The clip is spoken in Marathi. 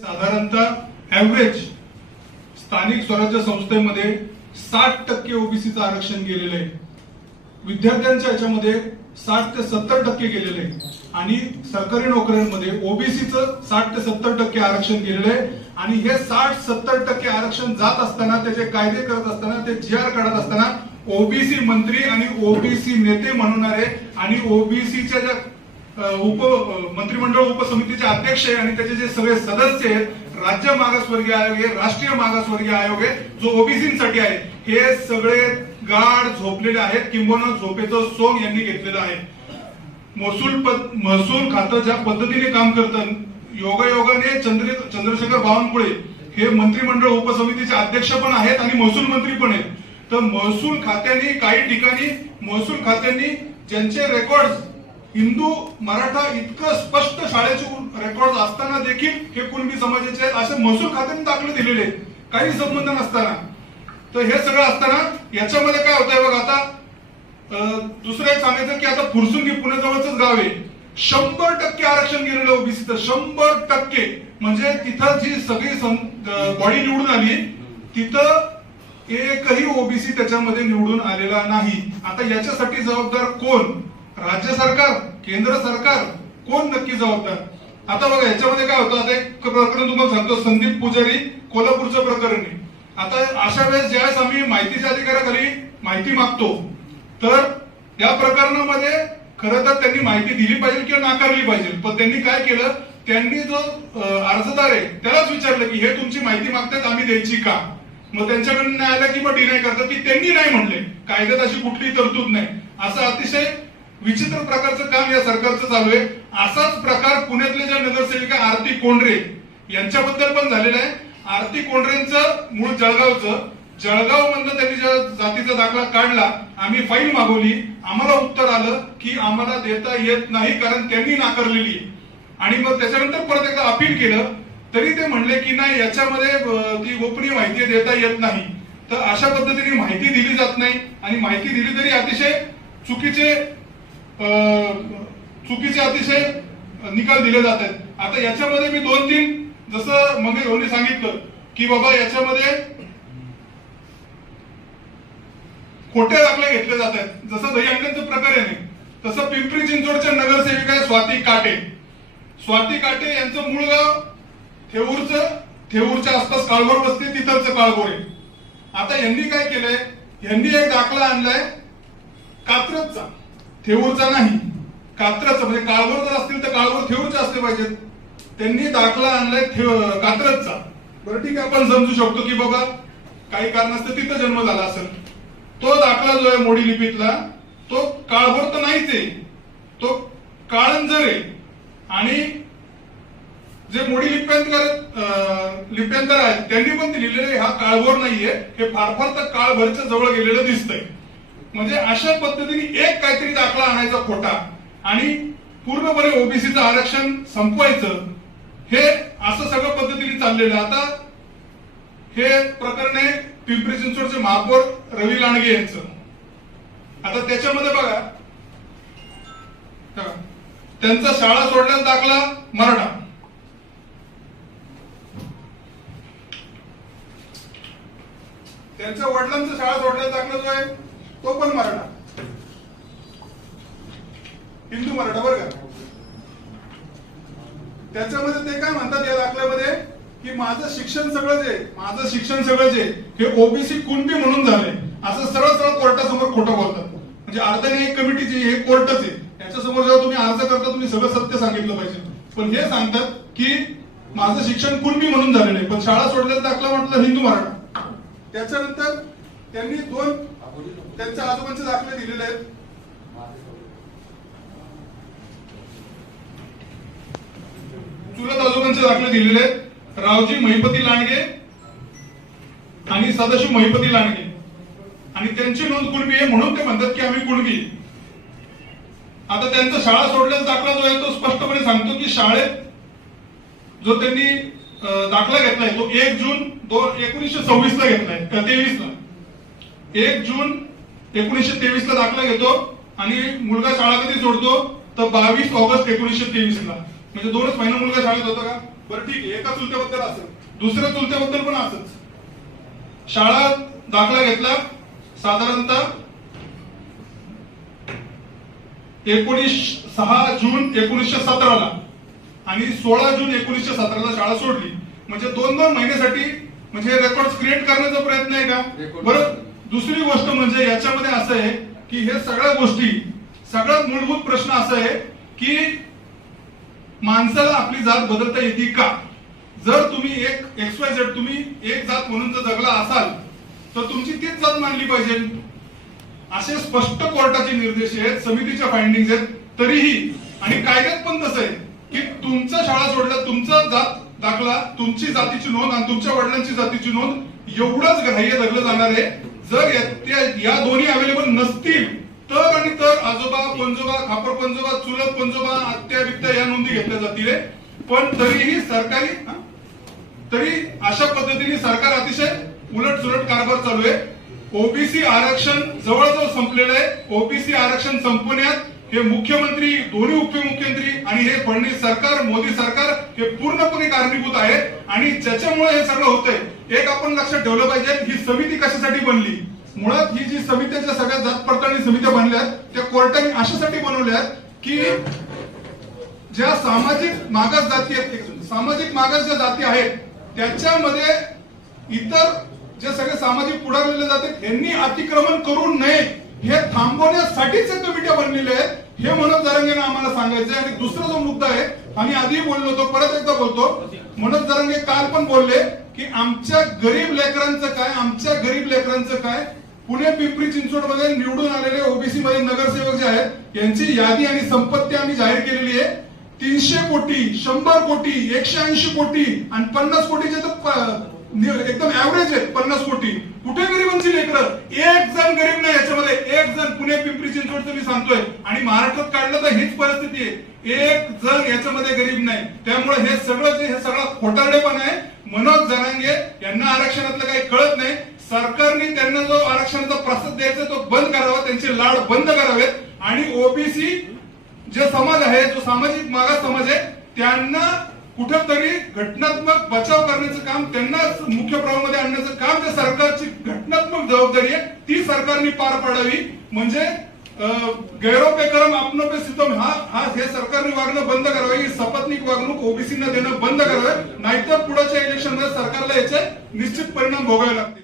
साधारणतः ऍव्हरेज स्थानिक स्वराज्य संस्थेमध्ये 60% ओबीसीचं आरक्षण गेलेलं आहे. विद्यार्थ्यांच्या याच्यामध्ये 60 ते 70% गेलेलं आहे आणि सरकारी नोकऱ्यांमध्ये ओबीसीचं 60 ते 70% आरक्षण गेलेलं आहे. आणि हे 60-70% आरक्षण जात असताना, त्याचे कायदे करत असताना, ते जीआर काढत असताना ओबीसी मंत्री आणि ओबीसी नेते म्हणणारे आणि ओबीसीच्या ज्या मंत्रिमंडळ उपसमितीचे अध्यक्ष आहे आणि त्याचे जे सगळे सदस्य आहेत, राज्य मागासवर्गीय आयोग आहे, राष्ट्रीय मागासवर्गीय आयोग आहे, जो ओबीसीसाठी आहे, हे सगळे गाढ झोपलेले आहेत किंबहुना झोपेचं सोंग यांनी घेतलेलं आहे. महसूल खातं ज्या पद्धतीने काम करतं, योगायोगाने चंद्रशेखर बावनकुळे हे मंत्रिमंडळ उपसमितीचे अध्यक्ष पण आहेत आणि महसूल मंत्री पण आहेत. तर महसूल खात्याने काही ठिकाणी महसूल खात्यांनी ज्यांचे रेकॉर्ड हिंदू मराठा इतकं स्पष्ट शाळेचे रेकॉर्ड असताना देखील हे कुणबी समाजाचे आहेत असे महसूल खात्याने दाखले दिलेले आहेत, काही संबंध नसताना. तर हे सगळं असताना याच्यामध्ये काय होतंय बघ, आता दुसरं एक सांगायचं की आता फुरसुंगी पुण्याजवळच गाव आहे, 100% आरक्षण गेलेलं ओबीसीचं, 100%. म्हणजे तिथं जी सगळी बॉडी निवडून आली तिथं एकही ओबीसी त्याच्यामध्ये निवडून आलेला नाही. आता याच्यासाठी जबाबदार कोण? राज्य सरकार, केंद्र सरकार, कोण नक्की जबाबदार? आता बघा याच्यामध्ये काय होतं, आता एक प्रकरण तुम्हाला सांगतो, संदीप पुजारी कोल्हापूरचं प्रकरण आहे. आता अशा वेळेस ज्यावेळेस आम्ही माहितीच्या अधिकाऱ्याखाली माहिती मागतो, तर या प्रकरणामध्ये खरं तर त्यांनी माहिती दिली पाहिजे किंवा नाकारली पाहिजे. पण त्यांनी काय केलं, त्यांनी जो अर्जदार आहे त्यालाच विचारलं की हे तुमची माहिती मागतात, आम्ही द्यायची का? मग त्यांच्याकडून नाही आलं की मग डिनाय करतात की त्यांनी नाही म्हणले, कायद्यात अशी कुठलीही तरतूद नाही. असं अतिशय विचित्र प्रकारचं काम या सरकारचं चालू आहे. असाच प्रकार पुण्यातले ज्या नगरसेविका आरती कोंढरे यांच्याबद्दल पण झालेला आहे. आरती कोंढरेंचं मूळ जळगाव मधनं त्यांनी ज्या जातीचा दाखला काढला, आम्ही फाईल मागवली, आम्हाला उत्तर आलं की आम्हाला देता येत नाही कारण त्यांनी नाकारलेली. आणि मग त्याच्यानंतर परत एकदा अपील केलं तरी ते म्हणले की नाही, याच्यामध्ये ती गोपनीय माहिती देता येत नाही. तर अशा पद्धतीने माहिती दिली जात नाही आणि माहिती दिली तरी अतिशय चुकीचे अतिशय निकाल दिले जात आहेत. आता याच्यामध्ये मी 2-3 जसं मंगेश भाऊंनी सांगितलं की बाबा याच्यामध्ये खोटे दाखले घेतले जात आहेत, जसं दहीहंड्यांचं प्रकरण आहे, तसं पिंपरी चिंचवडच्या नगरसेविका स्वाती काटे यांचं मूळ गाव थेऊरच्या आसपास काळभोर बसते, तिथलचं काळभोर आहे. आता यांनी काय केलंय, यांनी एक दाखला आणलाय कात्रजचा, थेऊरचा नाही, कात्रजचा. म्हणजे काळभोर जर असतील तर काळभोर थेऊरचे असले पाहिजेत. त्यांनी दाखला आणलाय कात्रजचा. बरं ठीक आहे, आपण समजू शकतो की बाबा काही कारणास्तव तिथं जन्म झाला असेल. तो दाखला जो आहे मोडी लिपीतला, तो काळभोर तर नाहीच आहे, तो काळंजर आहे. आणि जे मोडी लिप्यांतर आहेत त्यांनी पण लिहिलेले हा काळभोर नाहीये, हे फार तर काळभरच्या जवळ गेलेलं दिसतंय. म्हणजे अशा पद्धतीने एक काहीतरी दाखला आणायचा खोटा आणि पूर्णपणे ओबीसीचं आरक्षण संपवायचं, हे असं सगळं पद्धतीने चाललेलं. आता हे प्रकरण आहे पिंपरी चिंचवडचे महापौर रवी लांडगे यांचं. आता त्याच्यामध्ये बघा, त्यांचा शाळा सोडण्याचा दाखला मराठा, त्यांच्या वडिलांचा शाळा सोडण्याचा दाखला जो आहे तो पण मराठा, हिंदू मराठा बरं का. त्याच्यामध्ये ते काय म्हणतात या दाखल्यामध्ये की माझं शिक्षण सगळं जे हे ओबीसी कुणबी म्हणून झाले, असं सरळ कोर्टासमोर खोटं बोलतात. म्हणजे अर्धन्यायिक कमिटी जी हे कोर्टच आहे, याच्यासमोर जेव्हा तुम्ही अर्ज करता तुम्ही सगळं सत्य सांगितलं पाहिजे. पण हे सांगतात की माझं शिक्षण कुणबी म्हणून झालेलं आहे, पण शाळा सोडल्याचा दाखला म्हटलं हिंदू मराठा. त्याच्यानंतर त्यांनी 2 त्यांच्या आजोबांचे दाखले दिलेले आहेत. चुलत आजोबांचे दाखले दिलेले आहेत, रावजी महिपती लांडगे आणि सदाशिव महिपती लांडगे, आणि त्यांची नोंद कुणबी आहे म्हणून ते म्हणतात की आम्ही कुणबी. आता त्यांचा शाळा सोडल्याचा दाखला जो आहे तो स्पष्टपणे सांगतो की शाळेत जो त्यांनी दाखला घेतलाय तो 1 जून 1926 ला घेतलाय का 23 ला, 1 जून 1923 ला दाखला घेतो आणि मुलगा शाळा कधी सोडतो तर 22 ऑगस्ट 1923 ला. म्हणजे 2च महिना मुलगा शाळेत होता का? बरं ठीक आहे, एका चुलत्याबद्दल असं, दुसऱ्या चुलत्याबद्दल पण असंच. शाळा दाखला घेतला साधारणतः 6 जून 1917ला आणि 16 जून 1917ला शाळा सोडली. म्हणजे 2-2 महिन्यासाठी म्हणजे रेकॉर्ड क्रिएट करण्याचा प्रयत्न आहे का? बरं, दुसरी गोष्ट म्हणजे याच्यामध्ये असं आहे की हे सगळ्या गोष्टी, सगळ्यात मूलभूत प्रश्न असा आहे की माणसाला आपली जात बदलता येते का? जर तुम्ही एक XYZ तुम्ही एक जात म्हणून जर जगला असाल तर तुमची तीच जात मानली पाहिजे, असे स्पष्ट कोर्टाचे निर्देश आहेत, समितीच्या फाइंडिंग्स आहेत. तरीही आणि कायद्यात पण तसं आहे की तुमच्या शाळा सोडल्या, तुमचा जात दाखला, तुमची जातीची नोंद आणि तुमच्या वडिलांची जातीची नोंद एवढंच ग्राह्य धरलं जाणार आहे. जर या दोन्ही अवेलेबल नसतील तर आणि तर आजोबा, पंजोबा, खापर पंजोबा, चुलत पंजोबा, आत्या बित्या या नोंदी घेतल्या जातील. पण तरीही तरी अशा पद्धतीने सरकार अतिशय उलट सुलट कारभार चालू आहे. ओबीसी आरक्षण जवळजवळ संपलेलं आहे. ओबीसी आरक्षण संपवण्यात हे मुख्यमंत्री, दोन्ही उपमुख्यमंत्री आणि हे फडणवीस सरकार, मोदी सरकार हे पूर्णपणे कारणीभूत आहे. आणि ज्याच्यामुळे हे सगळं होतंय, एक आपण लक्षात ठेवलं पाहिजे, ही समिती कशासाठी बनली? मुळात ही जी समित्याच्या सगळ्या जात पडताळणी समित्या बनल्यात त्या कोर्टाने अशासाठी बनवल्यात की ज्या सामाजिक मागास जाती आहेत, सामाजिक मागास ज्या जाती आहेत त्याच्यामध्ये इतर जे सगळे सामाजिक पुढारलेले जातात यांनी अतिक्रमण करू नये हे थांबवण्यासाठीच कमिट्या बनलेल्या आहेत, हे मनोज जरांगेंना आम्हाला सांगायचंय. आणि दुसरा जो मुद्दा आहे, आम्ही आधी बोललो होतो, परत एकदा बोलतो, मनोज जरांगे काल पण बोलले की आमच्या गरीब लेकरांचं काय, आमच्या गरीब लेकरांचं काय. पुणे पिंपरी चिंचवड मध्ये निवडून आलेले ओबीसी मध्ये नगरसेवक जे आहेत यांची यादी आणि संपत्ती आम्ही जाहीर केलेली आहे. 300 कोटी, 100 कोटी, 180 कोटी आणि 50 कोटीचे तर एकदम ऍव्हरेज आहे. 50 कोटी कुठे गरीबांची लेकरं? एक जण गरीब नाही याच्यामध्ये, एक जण. पुणे पिंपरी चिंचवडचं मी सांगतोय आणि महाराष्ट्रात काढलं तर हीच परिस्थिती आहे, एक जण याच्यामध्ये गरीब नाही. त्यामुळे हे सगळं खोटारडेपण आहे. मनोज जरांगे यांना आरक्षणातलं काही कळत नाही. सरकारने त्यांना जो आरक्षणाचा प्रसाद द्यायचा तो बंद करावा, त्यांचे लाड बंद करावेत. आणि ओबीसी जे समाज आहे, जो सामाजिक मागास समाज आहे, त्यांना कुठेतरी घटनात्मक बचाव करण्याचं काम, त्यांना मुख्य प्रवाहामध्ये आणण्याचं काम त्या सरकारची घटनात्मक जबाबदारी आहे, ती सरकारने पार पाडावी. म्हणजे गैरों पे करम अपनों पे सितम हे सरकारने वागणं बंद करावं, ही सपत्नीक वागणूक ओबीसीना देणं बंद करावं, नाहीतर पुढच्या इलेक्शनमध्ये सरकारला याचे निश्चित परिणाम भोगावे लागतील.